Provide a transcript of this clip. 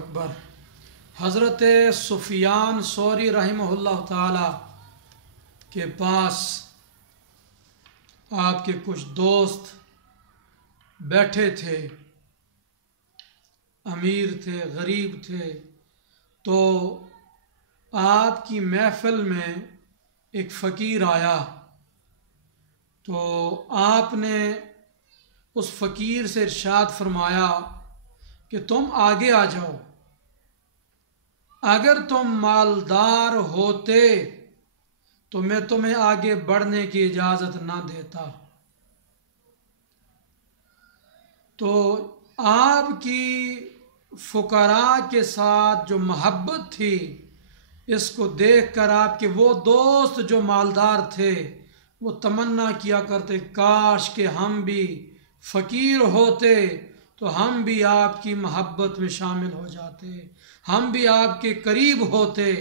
اکبر۔ حضرت سفیان ثوری رحمہ اللہ تعالی کے پاس آپ کے کچھ دوست بیٹھے تھے، امیر تھے، غریب تھے، تو آپ کی محفل میں ایک فقیر آیا تو آپ نے اس فقیر سے ارشاد فرمایا کہ تم آگے آ جاؤ، اگر تم مالدار ہوتے تو میں تمہیں آگے بڑھنے کی اجازت نہ دیتا۔ تو آپ کی فقراء کے ساتھ جو محبت تھی، اس کو دیکھ کر آپ کے وہ دوست جو مالدار تھے وہ تمنا کیا کرتے کاش کہ ہم بھی فقیر ہوتے تو ہم بھی آپ کی محبت میں شامل ہو جاتے، ہم بھی آپ کے قریب ہوتے۔